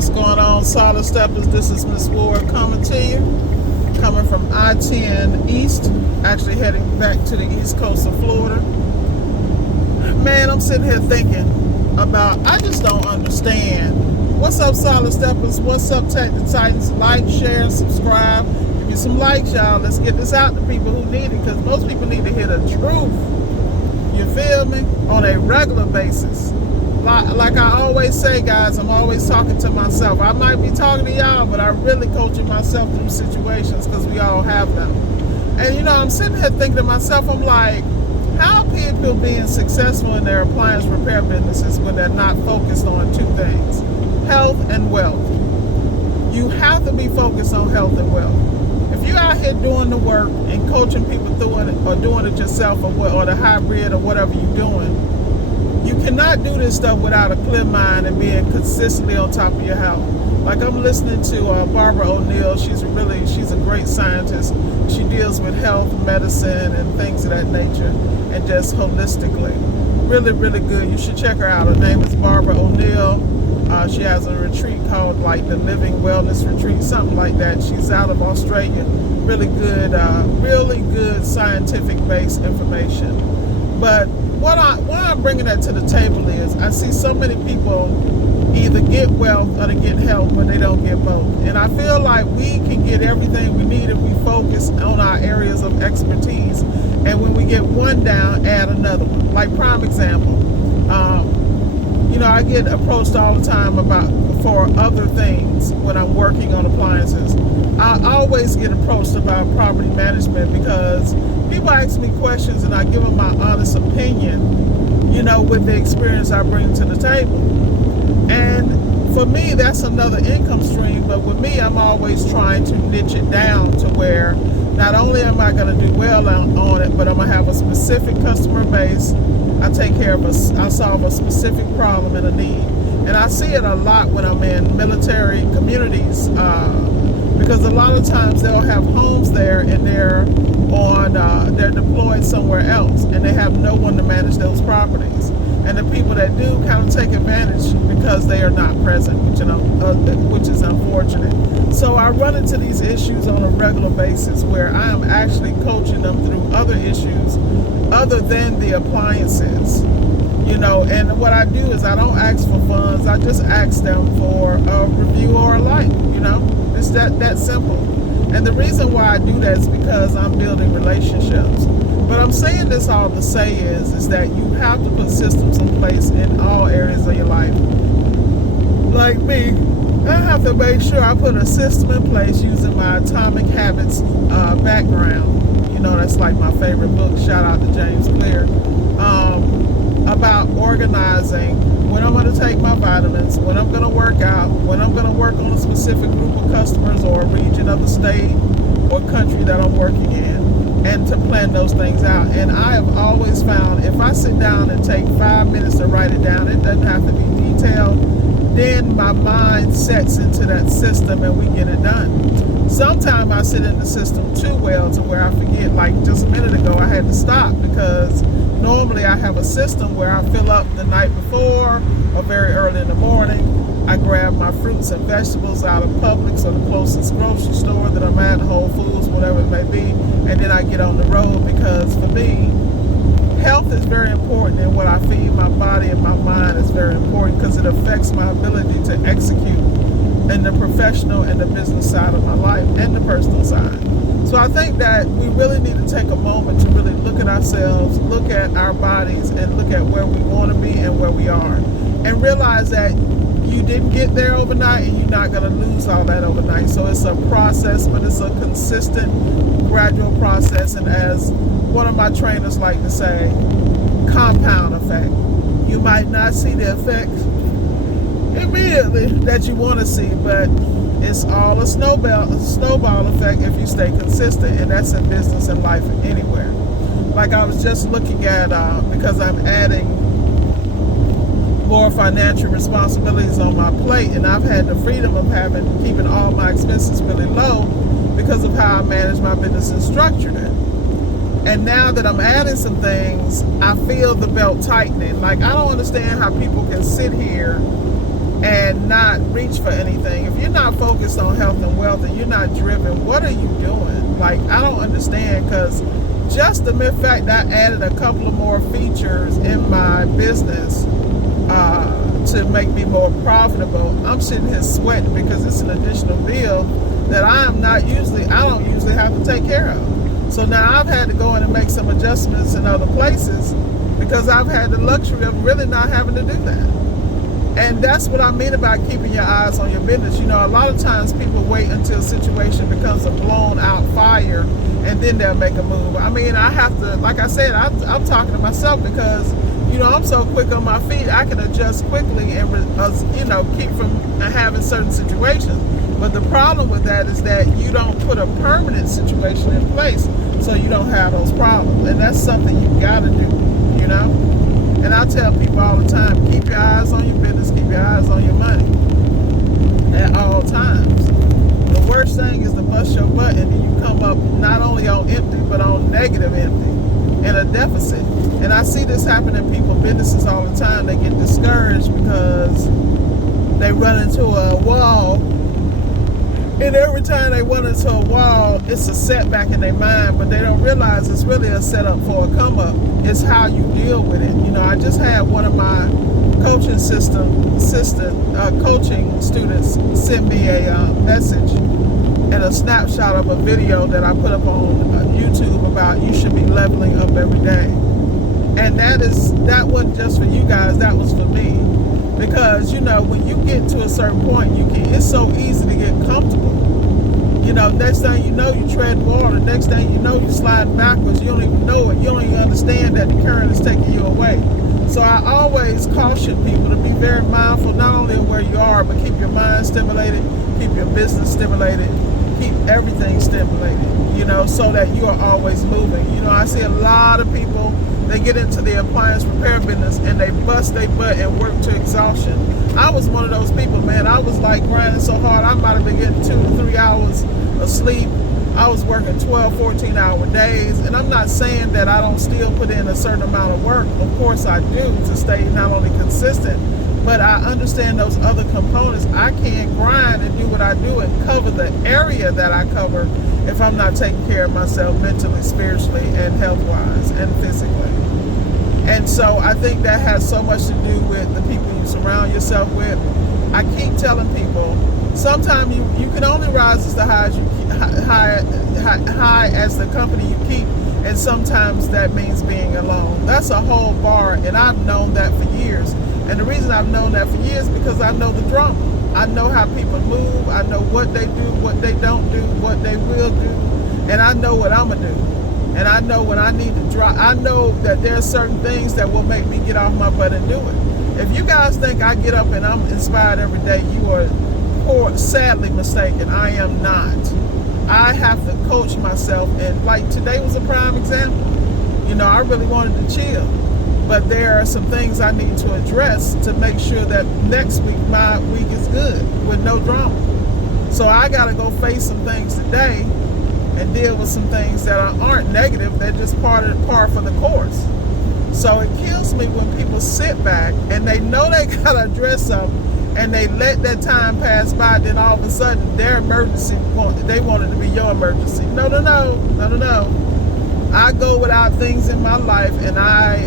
What's going on, Solid Steppers? This is Miss Ward coming to you, coming from I-10 East, actually heading back to the east coast of Florida. Man, I'm sitting here thinking about, I just don't understand. What's up, Solid Steppers? What's up, Tech the Titans? Like, share, subscribe. Give me some likes, y'all. Let's get this out to people who need it, because most people need to hear the truth. You feel me? On a regular basis. Like I always say, guys, I'm always talking to myself. I might be talking to y'all, but I'm really coaching myself through situations, because we all have them. And you know, I'm sitting here thinking to myself, I'm like, how are people being successful in their appliance repair businesses when they're not focused on two things? Health and wealth. You have to be focused on health and wealth. If you're out here doing the work and coaching people through it, or doing it yourself, or the hybrid, or whatever you're doing, you cannot do this stuff without a clear mind and being consistently on top of your health. Like, I'm listening to Barbara O'Neill. She's a great scientist. She deals with health, medicine, and things of that nature, and just holistically. Really, really good. You should check her out. Her name is Barbara O'Neill. She has a retreat called like the Living Wellness Retreat, something like that. She's out of Australia. Really good scientific-based information. But why I'm bringing that to the table is I see so many people either get wealth or they get health, but they don't get both. And I feel like we can get everything we need if we focus on our areas of expertise. And when we get one down, add another one. Like, prime example, you know, I get approached all the time for other things when I'm working on appliances. I always get approached about property management because people ask me questions and I give them my honest opinion, you know, with the experience I bring to the table. And for me, that's another income stream. But with me, I'm always trying to niche it down to where not only am I going to do well on it, but I'm going to have a specific customer base. I solve a specific problem and a need. And I see it a lot when I'm in military communities, because a lot of times they'll have homes there and they're deployed somewhere else, and they have no one to manage those properties. And the people that do kind of take advantage because they are not present, which is unfortunate. So I run into these issues on a regular basis where I am actually coaching them through other issues other than the appliances. You know, and what I do is I don't ask for funds. I just ask them for a review or a like. You know, it's that simple. And the reason why I do that is because I'm building relationships. But I'm saying this all to say is that you have to put systems in place in all areas of your life. Like me, I have to make sure I put a system in place using my Atomic Habits background. You know, that's like my favorite book. Shout out to James Clear. About organizing when I'm going to take my vitamins, when I'm going to work out, when I'm going to work on a specific group of customers or a region of the state or country that I'm working in, and to plan those things out. And I have always found if I sit down and take 5 minutes to write it down, it doesn't have to be detailed, then my mind sets into that system and we get it done. Sometimes I sit in the system too well to where I forget. Like just a minute ago, I had to stop because normally I have a system where I fill up the night before or very early in the morning. I grab my fruits and vegetables out of Publix or the closest grocery store that I'm at, Whole Foods, whatever it may be, and then I get on the road, because for me, health is very important, and what I feed my body and my mind is very important because it affects my ability to execute in the professional and the business side of my life and the personal side. So I think that we really need to take a moment to really look at ourselves, look at our bodies, and look at where we want to be and where we are, and realize that you didn't get there overnight and you're not going to lose all that overnight. So it's a process, but it's a consistent, gradual process. And as one of my trainers like to say, compound effect. You might not see the effects immediately that you want to see, but it's all a snowball effect if you stay consistent. And that's in business and life anywhere. Like I was just looking at, because I'm adding more financial responsibilities on my plate, and I've had the freedom of keeping all my expenses really low because of how I manage my business and structured it. And now that I'm adding some things, I feel the belt tightening. Like, I don't understand how people can sit here and not reach for anything. If you're not focused on health and wealth and you're not driven, what are you doing? Like, I don't understand, because just the mere fact that I added a couple of more features in my business to make me more profitable, I'm sitting here sweating because it's an additional bill that I don't usually have to take care of. So now I've had to go in and make some adjustments in other places because I've had the luxury of really not having to do that. And that's what I mean about keeping your eyes on your business. You know, a lot of times people wait until a situation becomes a blown out fire and then they'll make a move. I mean, I have to, like I said, I'm talking to myself because, you know, I'm so quick on my feet, I can adjust quickly and, you know, keep from having certain situations. But the problem with that is that you don't put a permanent situation in place so you don't have those problems. And that's something you got to do, you know? And I tell people all the time, keep your eyes on your business, keep your eyes on your money at all times. The worst thing is to bust your butt and then you come up not only on empty, but on negative empty and a deficit. And I see this happen in people's businesses all the time. They get discouraged because they run into a wall. And every time they run into a wall, it's a setback in their mind, but they don't realize it's really a setup for a come up. It's how you deal with it. You know, I just had one of my coaching coaching students send me a message and a snapshot of a video that I put up on YouTube about you should be leveling up every day. And that wasn't just for you guys, that was for me. Because, you know, when you get to a certain point, it's so easy to get comfortable. You know, next thing you know, you tread water. Next thing you know, you're sliding backwards. You don't even know it. You don't even understand that the current is taking you away. So I always caution people to be very mindful, not only of where you are, but keep your mind stimulated, keep your business stimulated, keep everything stimulated, you know, so that you are always moving. You know, I see a lot of people, they get into the appliance repair business and they bust their butt and work to exhaustion. I was one of those people, man. I was like grinding so hard, I might have been getting 2 to 3 hours of sleep. I was working 12, 14-hour days. And I'm not saying that I don't still put in a certain amount of work. Of course I do, to stay not only consistent, but I understand those other components. I can't grind and do what I do and cover the area that I cover if I'm not taking care of myself mentally, spiritually, and health-wise and physically. And so I think that has so much to do with the people you surround yourself with. I keep telling people, sometimes you can only rise as high as the company you keep, and sometimes that means being alone. That's a whole bar, and I've known that for years. And the reason I've known that for years is because I know the drama. I know how people move. I know what they do, what they don't do, what they will do, and I know what I'm gonna do. And I know when I need to drop. I know that there are certain things that will make me get off my butt and do it. If you guys think I get up and I'm inspired every day, you are sadly mistaken. I am not. I have to coach myself, and like today was a prime example. You know, I really wanted to chill, but there are some things I need to address to make sure that next week my week is good with no drama. So I got to go face some things today and deal with some things that aren't negative. They're just par for the course. So it kills me when people sit back and they know they got to address something and they let that time pass by, then all of a sudden their emergency, they want it to be your emergency. No. I go without things in my life, and I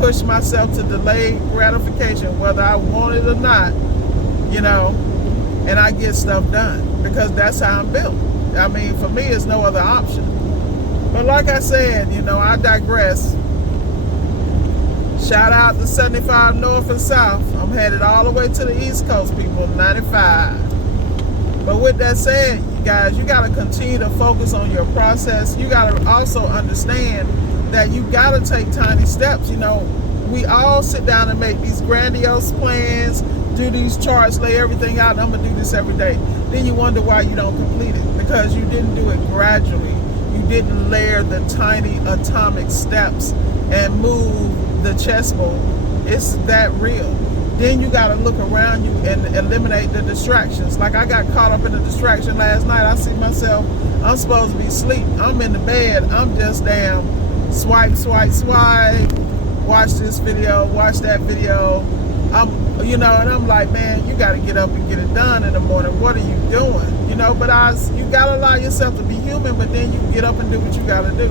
push myself to delay gratification, whether I want it or not, you know, and I get stuff done because that's how I'm built. I mean, for me, it's no other option. But like I said, you know, I digress. Shout out to 75 North and South. I'm headed all the way to the East Coast, people, 95. But with that said, you guys, you got to continue to focus on your process. You got to also understand that you got to take tiny steps. You know, we all sit down and make these grandiose plans, do these charts, lay everything out, and I'm going to do this every day. Then you wonder why you don't complete it, because you didn't do it gradually. You didn't layer the tiny atomic steps and move the chessboard. It's that real. Then you got to look around you and eliminate the distractions. Like I got caught up in a distraction last night. I see myself, I'm supposed to be asleep. I'm in the bed. I'm just swipe. Watch this video, watch that video. And I'm like, man, you got to get up and get it done in the morning. What are you doing? But you got to allow yourself to be human, but then you get up and do what you got to do.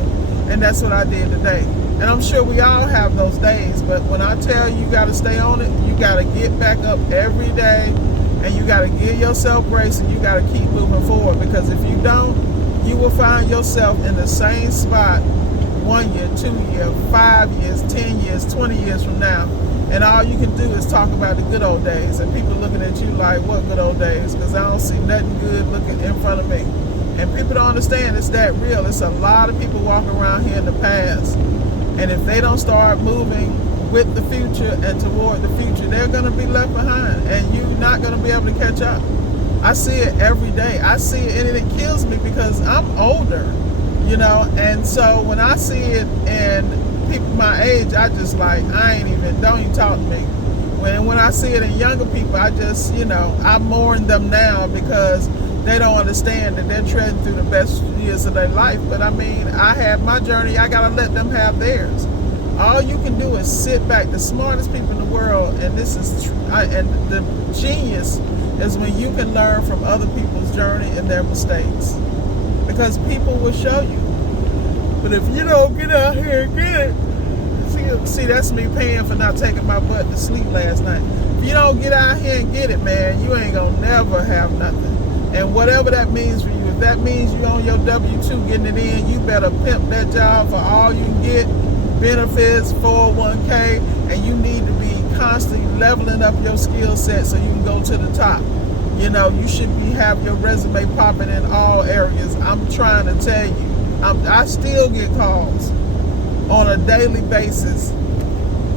And that's what I did today. And I'm sure we all have those days, but when I tell you, you got to stay on it, you got to get back up every day, and you got to give yourself grace, and you got to keep moving forward, because if you don't, you will find yourself in the same spot 1 year, 2 years, 5 years, 10 years, 20 years from now. And all you can do is talk about the good old days. And people looking at you like, what good old days? Because I don't see nothing good looking in front of me. And people don't understand it's that real. It's a lot of people walking around here in the past. And if they don't start moving with the future and toward the future, they're going to be left behind. And you're not going to be able to catch up. I see it every day. I see it, and it kills me because I'm older, And so when I see it and people my age, I just like, don't even talk to me. When I see it in younger people, I just, I mourn them now because they don't understand that they're treading through the best years of their life. But I had my journey, I gotta let them have theirs. All you can do is sit back. The smartest people in the world, and this is and the genius is when you can learn from other people's journey and their mistakes, because people will show you. But if you don't get out here and get it, see, that's me paying for not taking my butt to sleep last night. If you don't get out here and get it, man, you ain't gonna never have nothing. And whatever that means for you, if that means you on your W-2 getting it in, you better pimp that job for all you can get, benefits, 401k, and you need to be constantly leveling up your skill set so you can go to the top. You should have your resume popping in all areas. I'm trying to tell you. I still get calls on a daily basis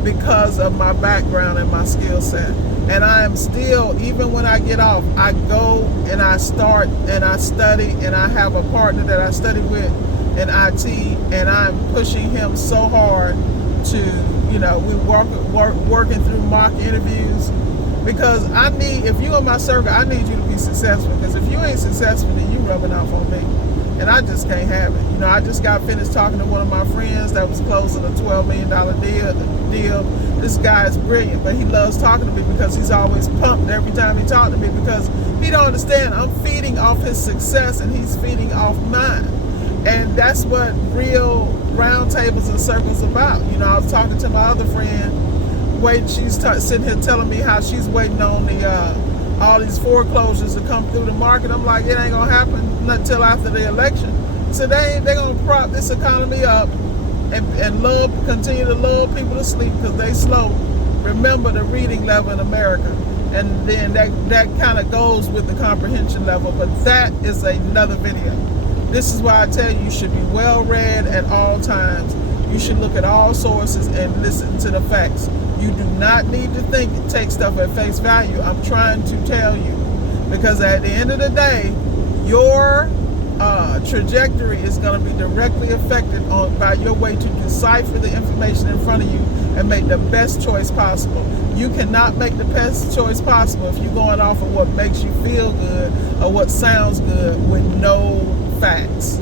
because of my background and my skill set. And I am still, even when I get off, I go and I start and I study, and I have a partner that I study with in IT, and I'm pushing him so hard to, we're working through mock interviews, because if you're on my circle, I need you to be successful, because if you ain't successful, then you rubbing off on me. And I just can't have it. I just got finished talking to one of my friends that was closing a $12 million deal. This guy is brilliant, but he loves talking to me because he's always pumped every time he talks to me, because he don't understand I'm feeding off his success and he's feeding off mine. And that's what real round tables and circles about. I was talking to my other friend, she's sitting here telling me how she's waiting on all these foreclosures to come through the market. I'm like, it ain't gonna happen not till after the election. So they're gonna prop this economy up and continue to lull people to sleep because they slow. Remember the reading level in America, and then that kind of goes with the comprehension level. But that is another video. This is why I tell you should be well read at all times. You should look at all sources and listen to the facts. You do not need to take stuff at face value. I'm trying to tell you, because at the end of the day, your trajectory is going to be directly affected by your way to decipher the information in front of you and make the best choice possible. You cannot make the best choice possible if you're going off of what makes you feel good or what sounds good with no facts.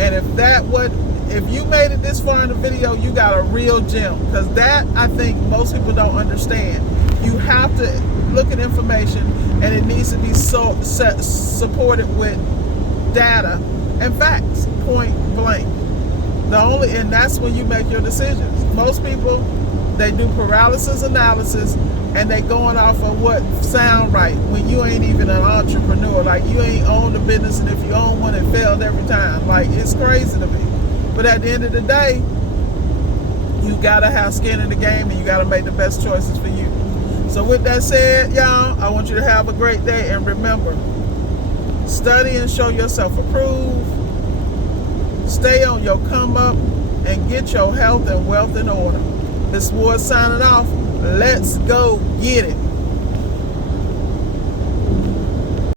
And if you made it this far in the video, you got a real gem, because that, I think most people don't understand. You have to look at information, and it needs to be supported with data and facts, point blank. And that's when you make your decisions. Most people, they do paralysis analysis, and they going off of what sound right when you ain't even an entrepreneur. Like, you ain't owned a business, and if you own one, it failed every time. Like, it's crazy to me. But at the end of the day, you gotta have skin in the game, and you gotta make the best choices for you. So with that said, y'all, I want you to have a great day, and remember, study and show yourself approved. Stay on your come up and get your health and wealth in order. Miss Ward signing off. Let's go get it.